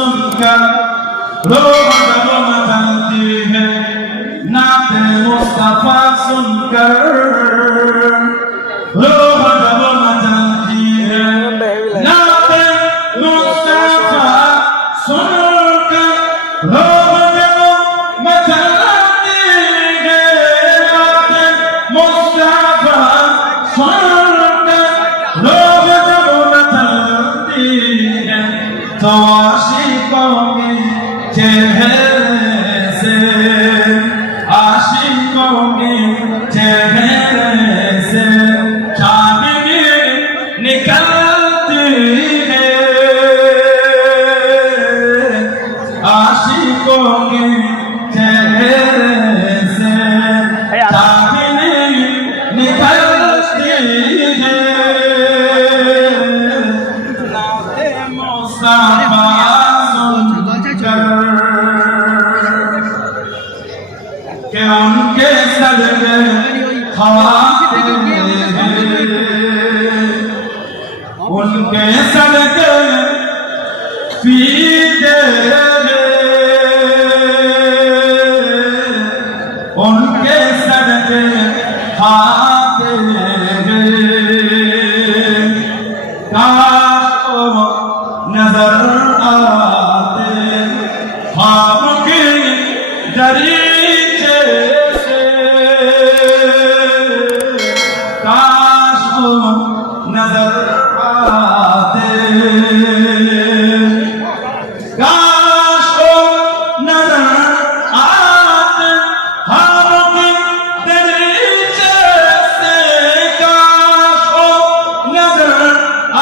सुनकर रोह जब मचलती है नाते मुस्तफा सुनकर रोह जब मचलती है नाते मुस्तफा सुनकर रोह जब मचलती है नाते मुस्तफा सुनकर रोह जब मचलती है तो आशिकों के चेहरे से आशिकों के चेहरे से चांदनी निकलती है आशिकों के चेहरे से चांदनी निकलती है नाते मुस्तफा कि उनके सदके खाते हैं उनके सदके पीते हैं उनके सदके खाते हैं काश वो नजर आते ख्वाब की दरीचे से काश वो नजर आते काश वो नजर आते ख्वाब की दरीचे से काश वो नजर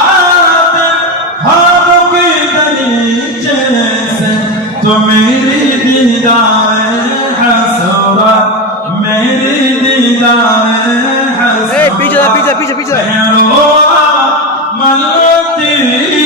आते ख्वाब की दरीचे से तो मेरी दीदार हसरत मेरी दीदार हसरत पीछे पीछे पीछे पीछे मलती